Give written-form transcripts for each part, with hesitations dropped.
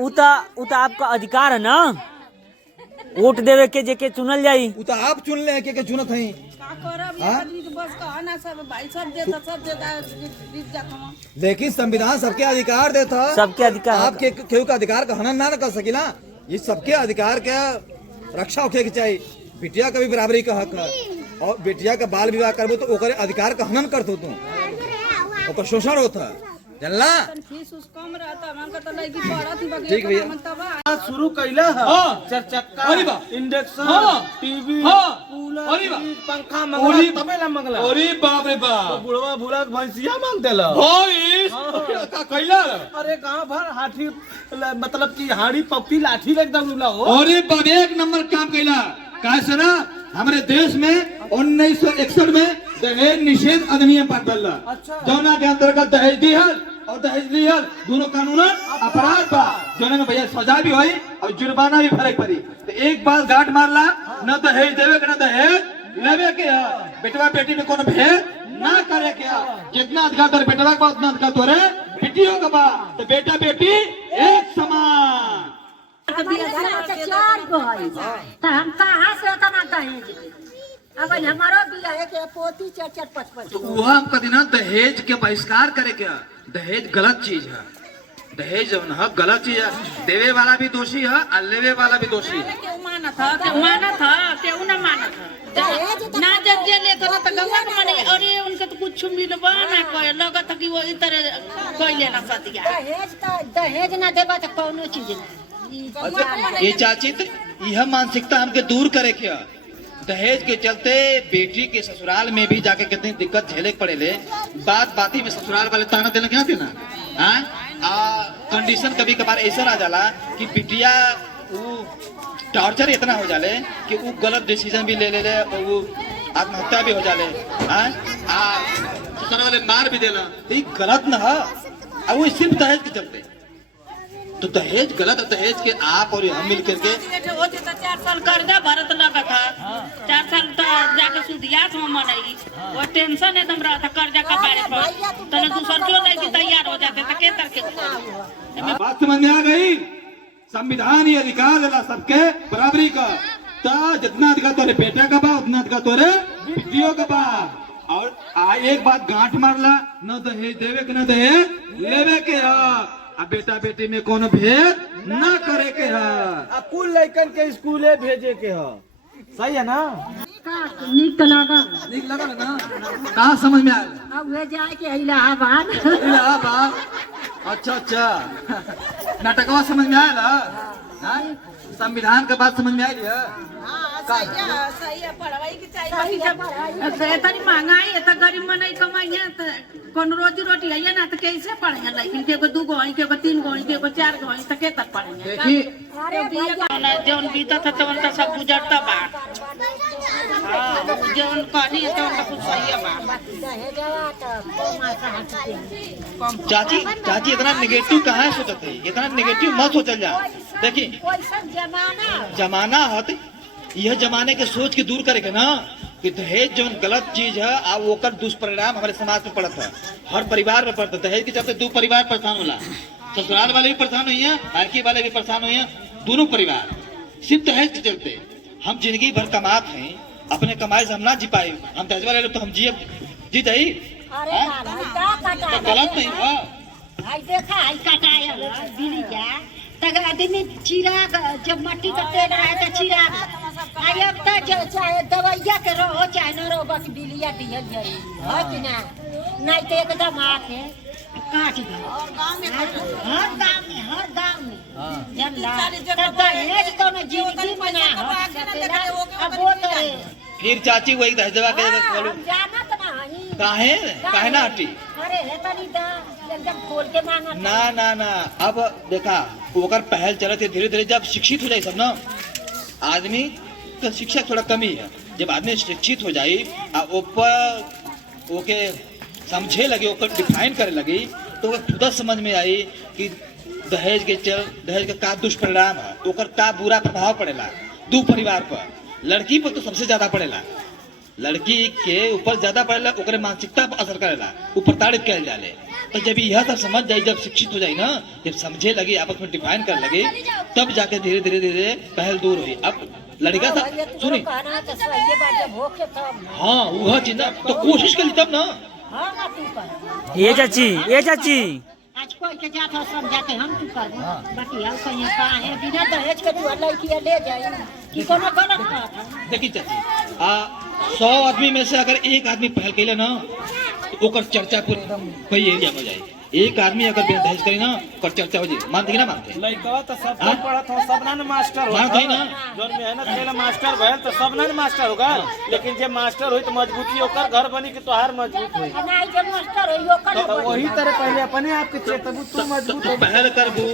उता आपका अधिकार है ना, वोट देवे के जेके चुनल जाई। उता आप चुन ले के चुनत हई का करब ये आदमी के बस का ना, सब भाई सब देता जीत जात हम। लेकिन संविधान सबके अधिकार देता, सबके अधिकार, आपके केहू का अधिकार का हनन ना कर सकिला। ये सबके अधिकार के रक्षा होके के चाहिए। बिटिया का भी बराबरी का हक है, और बिटिया का बाल विवाह करबो तो ओकरे अधिकार का हनन करतो तू, ओकर शोषण होता जानला। फीस उस कम रहता, मन का तो लड़की पढ़त ही बगे। ठीक भैया शुरू कैला है। चार चक्का, इंडक्शन, टीवी, कूलर, पंखा मंगला, तबेला मंगला। अरे बाप रे बाप, तो बुढ़वा बुढ़ा भैंसिया मांग देला। का कैला? अरे गांव भर हाथी, मतलब कि हाड़ी पप्पी लाठी एकदम उला हो। अरे बाप, एक नंबर काम कैला। कहा से ना हमारे देश में 1961 में दहेज निषेध अधिनियम पास बनला। जौना के अंतर्गत दहेज दिहल और दहेज लिहल दोनों कानून अपराध बा, जोने में भैया सजा भी हुई और जुर्माना भी भरे पड़ी। तो एक बार गांठ मारला, न दहेज देवे के न दहेज लेवे के। बेटवा बेटी में कोनो भेद ना करे के। जितना अधिकार तोरे बेटवा का उतना अधिकार तोरे बेटियों का बा। तो बेटा बेटी एक समान। चार गो है तो हम कहाँ से उतना दहेज दे? अगर हमारो बिया है के पोती 4-4 5-5 तो वह हम कहते ना दहेज के बहिष्कार करे क्या। दहेज गलत चीज है, दहेज जौन है गलत चीज है। देवे वाला भी दोषी है और लेवे वाला भी दोषी है। केहू मानत है, केहू ना मानत है। ना जज ले तो गंगा के माने, अरे उनके तो कुछ मिलबा ना कोई लगत कि वो इधर कोई लेना सदिया। दहेज ना देबा तो कोनो चीज नहीं। ये चाची तो यह मानसिकता हमके दूर करे क्या। दहेज के चलते बेटी के ससुराल में भी जाके कितनी दिक्कत झेले पड़े ले। बात बाती में ससुराल वाले ताना देना क्या देना। कंडीशन कभी कभार ऐसा आ जाला कि बिटिया वो टॉर्चर इतना हो जाले कि वो गलत डिसीजन भी ले ले और वो आत्महत्या भी हो जाले। ससुराल वाले मार भी देला, तो ये गलत ना है। और वो सिर्फ दहेज के चलते। तो दहेज गलत है। दहेज के आप और हम मिल करके 4 साल कर्जा भरत लगा था। 4 साल तो जाके सुधिया था मनई, वो टेंशन एकदम रहा था कर्जा का बारे पर। तो दूसर जो लड़की तैयार हो जाते तो के तरह बात समझ में आ गई। संविधान ये अधिकार दिला सबके बराबरी का। तो जितना अधिकार तोरे बेटा का बा उतना अधिकार तोरे बेटियों का बा। और एक बात गांठ मारला, न दहेज देवे के न दहेज लेवे के। अब बेटा बेटी में कोनो भेद ना करे के है। कुल लड़कन के स्कूले भेजे के है। सही है ना? नीक तो लगा, ठीक लगा ना? कहाँ समझ में आया? अब वे जाए के इलाहाबाद। इलाहाबाद, अच्छा अच्छा। नाटकवा समझ में आया ना? संविधान का बात समझ में आई है? सही है, पढ़ाई की चाहिए। इतनी महंगाई है तो गरीब मन कमाई है तो कौन रोजी रोटी है ना, तो कैसे पढ़ेंगे? लेकिन के 2 गो है, के 3 गो है, के 4 गो है, तो के तक पढ़ेंगे? देखिए जौन बीता था तो उनका सब गुजरता बा। जौन कहनी है तो उनका कुछ सही है बा। चाची चाची इतना निगेटिव कहाँ है सोचते है? इतना निगेटिव मत सोचल जा। देखिए जमाना है, यह जमाने के सोच के दूर करेगा ना कि दहेज जो गलत चीज है अब वो कर दुष्परिणाम हमारे समाज में पड़ता है, हर परिवार में पड़ता है। दहेज के चलते 2 परिवार परेशान होला। ससुराल वाले भी परेशान हुई है, लड़की वाले भी परेशान हुए हैं, दोनों परिवार सिर्फ दहेज के चलते। हम जिंदगी भर कमात हैं, अपने कमाई से हम ना जी पाए। हम दहेज वाले तो हम जी जाई तो गलत नहीं है। देखा बिली क्या आदमी चिराग जब मट्टी का तेल रहा तो चिराग अब तो चाहे दवाइया के रहो चाहे न रहो, बस बिलिया दिहल जाए है कि ना? नहीं तो एकदम आके काट दो। हर गांव में दहेज कोनो जिंदगी में ना हो। अब वो तो फिर चाची वही दहेजवा के जानत ना ही काहे ना हटी। अरे तनी दा एकदम खोल के मांगा ना ना ना। अब देखा ओकर पहल चलते धीरे धीरे जब शिक्षित हो जाए सब ना, आदमी का शिक्षा थोड़ा कमी है। जब आदमी शिक्षित हो जाए ऊपर ओके समझे लगे, ओकर डिफाइन करे लगी, तो खुद समझ में आई कि दहेज का दुष्परिणाम है, ओकर का बुरा प्रभाव पड़ेला 2 परिवार पर। लड़की पर तो सबसे ज्यादा पड़ेला। लड़की के ऊपर ज्यादा पड़ेला ओकरे मानसिकता पर असर करेला, ऊ प्रताड़ित कल जाले। तो जब यह सब समझ जाए, जब शिक्षित हो जाए ना, जब समझे लगे, आपस में डिफाइन कर लगे, तब जाके धीरे धीरे धीरे पहल दूर हुई। अब लड़का था सुनी, हाँ वह चीज ना, तो कोशिश करी तब ना। ये चाची आज कोई के जात हो समझाते हम तू कर बाकी हम कहीं का है बिना दहेज के तू लड़की ले जाए कि कोनो गलत बात है। देखिए चाची, 100 आदमी में से अगर एक आदमी पहल कैले ना, तो ओकर चर्चा पूरे कई एरिया में जाए। एक आदमी अगर बिना दहेज करे ना, ओकर चर्चा हो जाए। मानते कि ना मानते? लड़का तो सब पढ़त हो, सब ना मास्टर हो, मानते ना? जो मेहनत केला मास्टर भइल तो सब ना मास्टर होगा, लेकिन जे मास्टर होई तो मजबूती ओकर घर बनी के तोहार मजबूत होई। नहीं जो मास्टर हो यो कर तो वही तरह पहले अपने आप के चेतबू तू मजबूत हो। पहल करबू,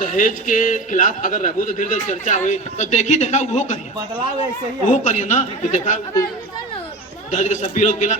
दहेज के खिलाफ अगर रहबू तो धीरे धीरे चर्चा हुई, तो देखी देखा वो करिए, बदलाव ऐसे ही वो करिए ना, तो देखा दहेज के सब विरोध के ना